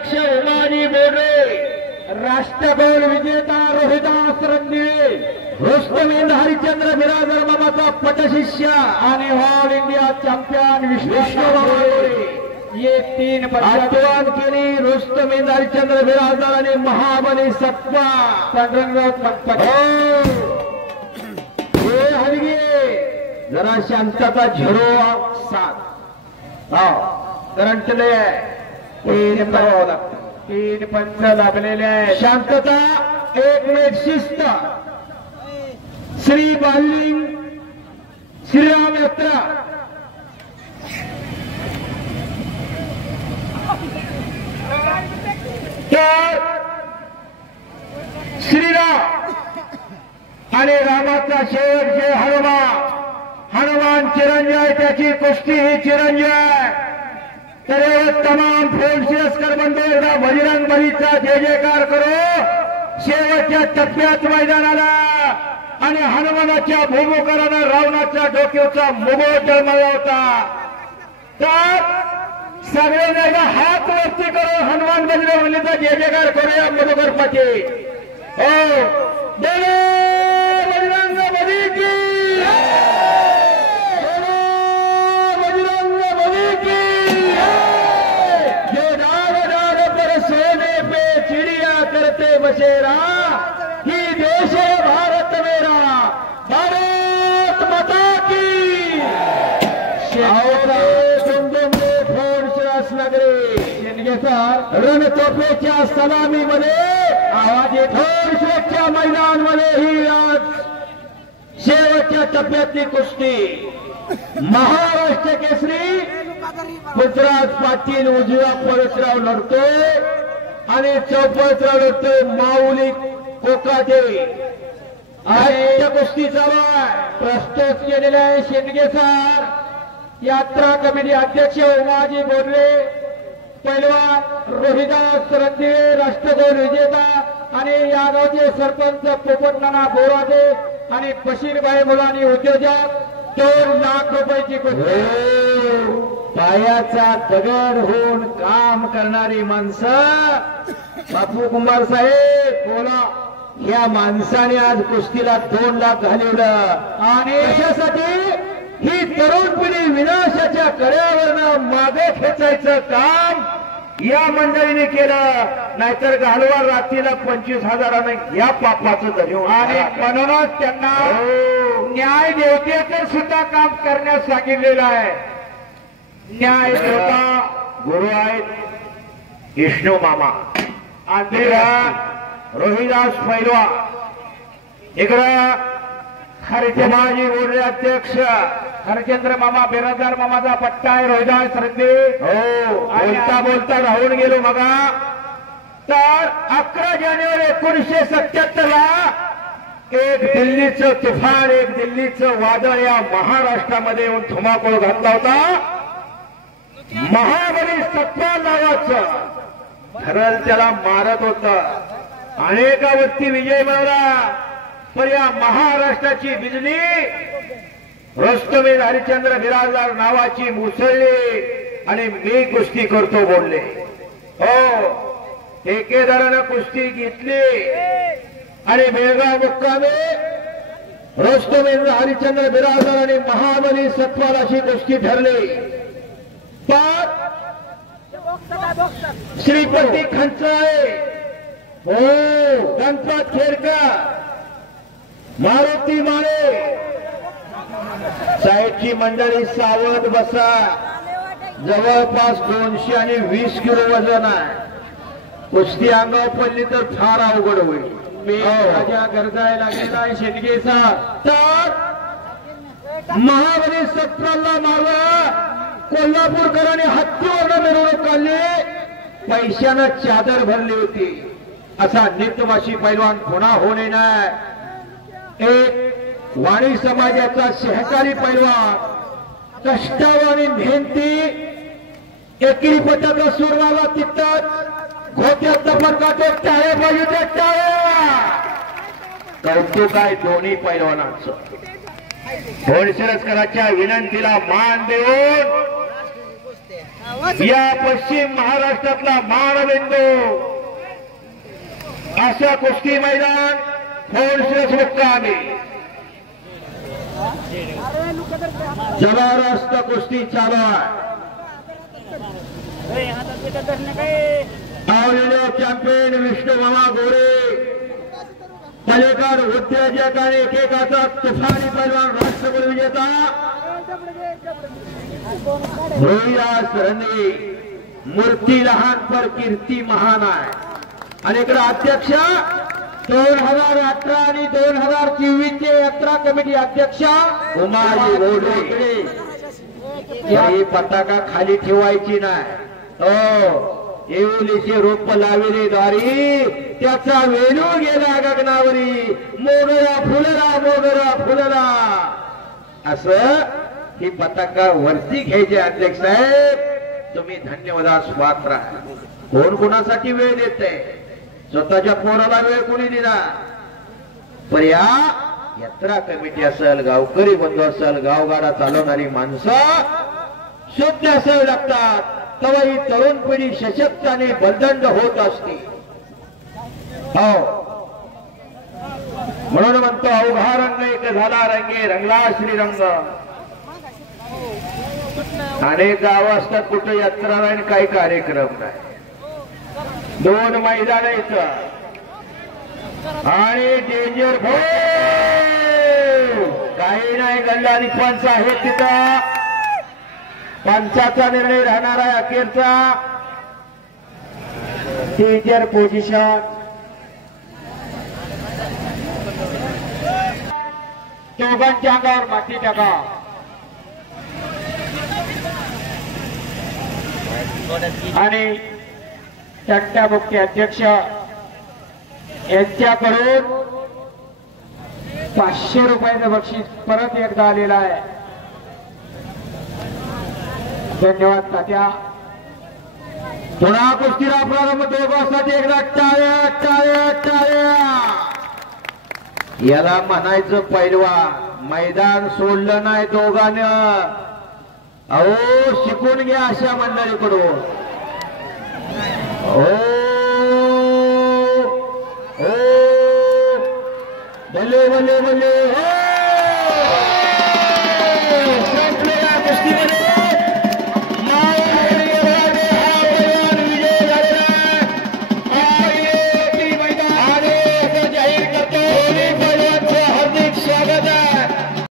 अध्यक्ष उमाजी बोर्डे, राष्ट्रगोल विजेता रोहिदास रणदिवे, रुस्तम हरिचंद्र बिरादर मामाचा पटशिष्य आणि ऑल इंडिया चॅम्पियन विष्णू ये 3 आगमन केली. रुस्तम हरिचंद्र बिरादर आणि महाबली सत्वा पांडुरंग हलगी. जरा शांतता 07 करंट लय आहे. 3 पंच लागलेले आहे. शांतता 1 मिनिट शिस्त. श्री बालिंग श्रीराम यात्रा तर श्रीराम आणि रामाचा शेवट जे हनुमान चिरंजीव त्याची कुस्ती ही चिरंजीव. तर तमाम फोनशिरस्कर बंधू एकदा बजरंग बलीचा जय जयकार करो. शेवटच्या टप्प्यात मैदानाला आणि हनुमानाच्या भूमुखरानं रावणाच्या डोक्याचा मुगट जळमळला होता. तर सगळ्यांना एकदा हात वरती करो. हनुमान बजरंग बलीचा जय जयकार करूया मधुकर पाटील. हो बजरंग बली की बसेरा ही देश है भारत मेरा. भारत माता की. रणतोफेच्या सलामीमध्ये आवाज येतो. शेवटच्या मैदानामध्ये ही आज शेवटच्या टप्प्यातली कुस्ती. महाराष्ट्र केसरी पृथ्वीराज पाटील उजव्या पळसराव लढतोय आणि चौपळसराव लढतोय माऊली कोकाटे. आणि कुस्तीचा प्रस्तुत केलेला आहे शेंडगे सर. यात्रा कमिटी अध्यक्ष उमाजी बोर्डे, पैलवान रोहिदास रणदिवे, राष्ट्रगोल विजेता आणि या गावचे सरपंच पोपटनाना बोरादे आणि बशीरभाई मुलानी उद्योजक. 2 लाख रुपयाची कुस्ती. पायाचा दगड होऊन काम करणारी माणसं. बापू कुंभार साहेब बोला. या माणसाने आज कुस्तीला 2 लाख घालवलं आणि कशासाठी? ही तरुण पिढी विनाशाच्या कड्यावरनं मागे खेचायचं काम या मंडळीने केलं. नाहीतर घालवा रात्रीला 25,000 या पापाचं धरून. आणि म्हणूनच त्यांना न्याय देवतेचं सुद्धा काम करण्यास सांगितलेलं आहे. न्याय देवता गुरु आहेत विष्णू मामा. अंधेरा रोहिदास पैलवा. इकडं हरिचंद्रजी बोर्डे अध्यक्ष हरचंद्र मामा बिरादर मामाचा पट्टा आहे रोहिदास रणदिवे. हो बोलता बोलता राहून गेलो बघा. तर 11 जानेवारी 1977 ला एक दिल्लीचं तुफान, एक दिल्लीचं वादळ या महाराष्ट्रामध्ये येऊन धुमाकूळ घातला होता. महाबली सत्ता नावाचं ठरल त्याला मारत होतं. अनेकावरती विजय मिळवला. पण या महाराष्ट्राची बिजली रुस्तम हरिचंद्र बिरादर नावाची मुसळली आणि मी कुस्ती करतो बोलले. हो ठेकेदारानं कुस्ती घेतली आणि बेळगाव मुक्कामी रुस्तम हरिचंद्र बिरादर आणि महाबली सत्वालाशी कुस्ती ठरली. पण श्रीपती खंचाळे, हो गणपत खेडकर, मारुती माळे साहेबची मंडळी सावध बसा. जवळपास 220 किलो वजन आहे. कुस्ती अंगावर पडली तर फार अवघड होईल. माझ्या गरजायला गेला शेंडगेचा. तर महाबली सत्राला मारला. कोल्हापूरकरांनी हत्तीवर मिरवणूक काढली. पैशानं चादर भरली होती. असा नित्यवाशी पैलवान पुन्हा होणे नाही. एक वाणी समाजाचा सहकारी पैलवान, कष्टावर आणि मेहनती. एकेरी पटक सुरवाला तिथंच घोट्यात दफरकाटे टाळे पाहिजे. टाळ्या कौतुक आहे दोन्ही पैलवानांचं. फोनशिरस्करांच्या विनंतीला मान देऊन या पश्चिम महाराष्ट्रातला मानबिंदू अशा कुस्ती मैदान फोर्सेस मुक्कामी जबरदस्त कुस्ती चालू आहे। चॅम्पियन विष्णू मामा गोरे पलेकर उद्योजक आणि एकेकाचा तुफानी पैलवान राष्ट्रकुल विजेता रोहिदास रणवी मूर्ती लहान पर कीर्ती महान आहे। आणि इकडे अध्यक्ष 2018 आणि 2024 चे यात्रा कमिटी अध्यक्ष उमाजी गोडे ही पताका खाली ठेवायची नाही। हो येऊलीचे रोप लाविले द्वारी त्याचा वेणू गेला गगनावरी मोगरा फुलला असं ही पताका वरती घ्यायचे। अध्यक्ष साहेब तुम्ही धन्यवादास पात्र आहे। कोण कोणासाठी वेळ देते स्वतःच्या पोराला वेळ कोणी दिला पण या यात्रा कमिटी असेल गावकरी बंधू असेल गावगाडा चालवणारी माणसं शुद्ध असावी लागतात तेव्हा ही तरुण पिढी सशक्त आणि बलदंड होत असते। हो म्हणून म्हणतो अवघा रंग एक झाला रंगे रंगला श्रीरंग। अनेक गावं असतात कुठे यात्रा नाही काही कार्यक्रम नाही 2 मैदान येतं आणि डेंजर काही नाही गल्लारी पंच आहे तिथं पंचाचा निर्णय राहणार आहे अखेरचा डेंजर पोझिशन दोघांच्या अंगावर माती टाका आणि चट्टा मुख्य अध्यक्ष यांच्याकडून 500 रुपयाचं बक्षीस परत एकदा आलेलं आहे। धन्यवाद तात्या। पुन्हा कुस्तीला प्रारंभ दोघांसाठी एकदा टाळ्या याला म्हणायचं पैलवान मैदान सोडलं नाही दोघांनं। अहो शिकून घ्या अशा मंडळीकडून। बल्ले